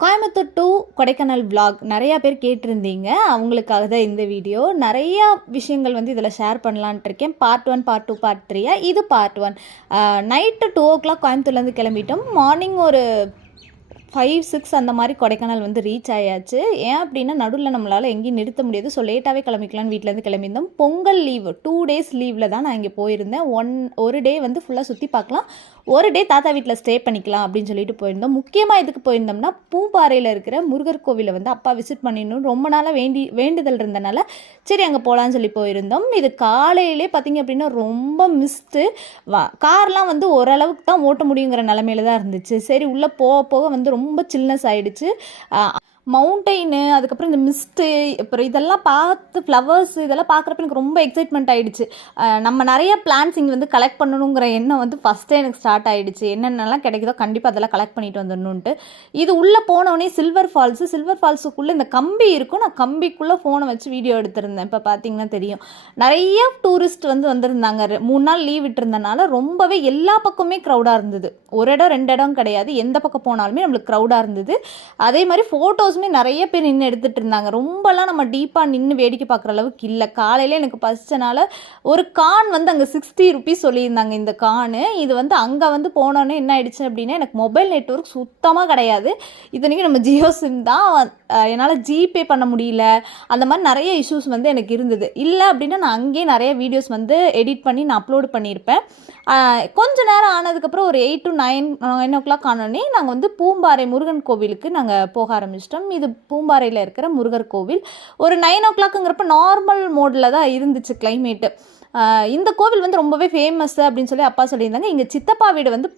Coimbatore to Kodaikanal vlog நிறையா பேர் கேட்டிருந்தீங்க. அவங்களுக்காக தான் இந்த வீடியோ. நிறையா விஷயங்கள் வந்து இதில் ஷேர் பண்ணலான்ட்டு இருக்கேன். Part 1, part 2, part 3. இது பார்ட் 1. நைட்டு 2:00 கோயம்புத்தூர்லேருந்து கிளம்பிட்டோம். மார்னிங் ஒரு 5, 6 அந்த மாதிரி கொடைக்கானல் வந்து ரீச் ஆயாச்சு. ஏன் அப்படின்னா நடுவில் நம்மளால் எங்கேயும் நிறுத்த முடியாது. ஸோ லேட்டாகவே கிளம்பிக்கலான்னு வீட்டிலேருந்து கிளம்பியிருந்தோம். பொங்கல் லீவ் 2 days லீவில் தான் நான் இங்கே போயிருந்தேன். ஒரு டே வந்து ஃபுல்லாக சுற்றி பார்க்கலாம், ஒரு டே தாத்தா வீட்டில் ஸ்டே பண்ணிக்கலாம் அப்படின்னு சொல்லிட்டு போயிருந்தோம். முக்கியமாக எதுக்கு போயிருந்தோம்னா, பூம்பாறையில் இருக்கிற முருகர் கோவிலை வந்து அப்பா விசிட் பண்ணிடணும் ரொம்ப நாளாக வேண்டுதல் இருந்தனால சரி அங்கே போகலான்னு சொல்லி போயிருந்தோம். இது காலையிலே பார்த்திங்க அப்படின்னா ரொம்ப மிஸ்ட்டு, கார்லாம் வந்து ஓரளவுக்கு தான் ஓட்ட முடியுங்கிற நிலமையில தான் இருந்துச்சு. சரி உள்ளே போக போக வந்து ரொம்ப சில்னஸ் ஆகிடுச்சு. மவுண்டெயின், அதுக்கப்புறம் இந்த மிஸ்ட்டு, அப்புறம் இதெல்லாம் பார்த்து ஃப்ளவர்ஸ் இதெல்லாம் பார்க்குறப்ப எனக்கு ரொம்ப எக்ஸைட்மெண்ட் ஆகிடுச்சு. நம்ம நிறைய பிளான்ஸ் இங்கே வந்து கலெக்ட் பண்ணணுங்கிற எண்ணம் வந்து ஃபஸ்ட்டே எனக்கு ஸ்டார்ட் ஆகிடுச்சு. என்னென்னலாம் கிடைக்குதோ கண்டிப்பாக அதெல்லாம் கலெக்ட் பண்ணிட்டு வந்துடணுன்ட்டு. இது உள்ளே போனோடனே சில்வர் ஃபால்ஸுக்குள்ளே இந்த கம்பி இருக்கும். நான் கம்பிக்குள்ளே ஃபோனை வச்சு வீடியோ எடுத்திருந்தேன். இப்போ பார்த்தீங்கன்னா தெரியும், நிறைய டூரிஸ்ட் வந்து வந்திருந்தாங்க. 3 நாள் லீவ் விட்டுருந்தனால ரொம்பவே எல்லா பக்கமே க்ரௌடாக இருந்தது. ஒரு இடம் 2 இடம் கிடையாது, எந்த பக்கம் போனாலுமே நம்மளுக்கு க்ரௌடாக இருந்தது. அதே மாதிரி ஃபோட்டோஸுமே நிறைய பேர் நின்று எடுத்துகிட்டு இருந்தாங்க. ரொம்பலாம் நம்ம டீப்பாக நின்று வேடிக்கை பார்க்குற அளவுக்கு இல்லை. காலையில் எனக்கு பசிச்சனால ஒரு கான் வந்து அங்கே 60 rupees சொல்லியிருந்தாங்க. இந்த கானு இது வந்து அங்கே வந்து போனோன்னே என்ன ஆயிடுச்சு அப்படின்னா, எனக்கு மொபைல் நெட்வொர்க் சுத்தமாக கிடையாது. இத்தனைக்கும் நம்ம ஜியோ சிம் தான், என்னால் ஜிபே பண்ண முடியல. அந்த மாதிரி நிறைய இஷ்யூஸ் வந்து எனக்கு இருந்தது. இல்லை அப்படின்னா நான் அங்கேயே நிறைய வீடியோஸ் வந்து எடிட் பண்ணி நான் அப்லோடு பண்ணியிருப்பேன். கொஞ்ச நேரம் ஆனதுக்கப்புறம் ஒரு 8 to 9 o'clock ஆனோடனே நாங்கள் வந்து பூம்பாறை முருகன் கோவிலுக்கு நாங்கள் போக ஆரம்பிச்சிட்டோம். இது பூம்பாறையில் இருக்கிற முருகர் கோவில். ஒரு 9 o'clockங்கிறப்ப நார்மல் மோடில் தான் இருந்துச்சு கிளைமேட்டு. இந்த கோவில் வந்து ரொம்பவே ஃபேமஸ் அப்படின்னு சொல்லி அப்பா சொல்லியிருந்தாங்க. எங்கள் சித்தப்பா வீடு வந்து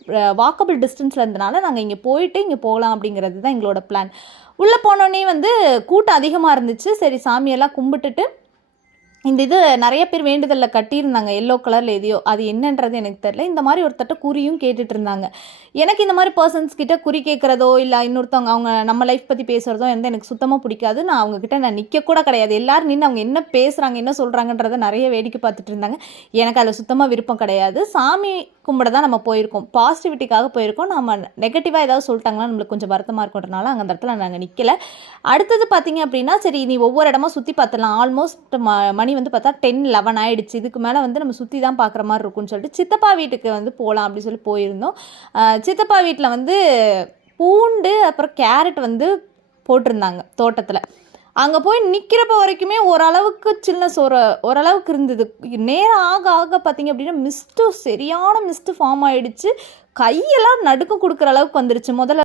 வாக்கபிள் டிஸ்டன்ஸில் இருந்தனால நாங்கள் இங்கே போயிட்டு இங்கே போகலாம் அப்படிங்கிறது தான் எங்களோட பிளான். உள்ளே போனோடனே வந்து கூட்டம் அதிகமாக இருந்துச்சு. சரி சாமியெல்லாம் கும்பிட்டுட்டு இந்த இது நிறைய பேர் வேண்டுதலில் கட்டியிருந்தாங்க எல்லோ கலரில் எதையோ, அது என்னன்றது எனக்கு தெரில. இந்த மாதிரி ஒருத்தட்ட குறியும் கேட்டுட்டு இருந்தாங்க. எனக்கு இந்த மாதிரி பர்சன்ஸ் கிட்ட குறி கேட்குறதோ இல்லை இன்னொருத்தவங்க அவங்க நம்ம லைஃப் பற்றி பேசுகிறதோ வந்து எனக்கு சுத்தமாக பிடிக்காது. நான் அவங்கக்கிட்ட நான் நிற்கக்கூட கிடையாது. எல்லோரும் நின்று அவங்க என்ன பேசுகிறாங்க என்ன சொல்கிறாங்கன்றதை நிறைய வேடிக்கை பார்த்துட்டு இருந்தாங்க. எனக்கு அதில் சுத்தமாக விருப்பம் கிடையாது. சாமி கும்பிட தான் நம்ம போயிருக்கோம், பாசிட்டிவிட்டிக்காக போயிருக்கோம். நம்ம நெகட்டிவாக ஏதாவது சொல்லிட்டாங்கன்னா நம்மளுக்கு கொஞ்சம் வருத்தமாக இருக்குன்றனால அங்கே அந்த இடத்துல நாங்கள் நிற்கலை. அடுத்தது பார்த்திங்க அப்படின்னா, சரி நீ ஒவ்வொரு இடமா சுற்றி பார்த்துடலாம். ஆல்மோஸ்ட் மணி வந்து பார்த்தா 10, 11 ஆகிடுச்சு. இதுக்கு மேலே வந்து நம்ம சுற்றி தான் பார்க்குற மாதிரி இருக்கும்னு சொல்லிட்டு சித்தப்பா வீட்டுக்கு வந்து போகலாம் அப்படின்னு சொல்லி போயிருந்தோம். சித்தப்பா வீட்டில் வந்து பூண்டு அப்புறம் கேரட் வந்து போட்டிருந்தாங்க தோட்டத்தில். அங்கே போய் நிற்கிறப்ப வரைக்குமே ஓரளவுக்கு சில்னஸ் ஓரளவுக்கு இருந்தது. நேரம் ஆக ஆக பார்த்திங்க அப்படின்னா சரியான மிஸ்ட்டு ஃபார்ம் ஆகிடுச்சு. கையெல்லாம் நடுக்கம் கொடுக்குற அளவுக்கு வந்துருச்சு. முதல்ல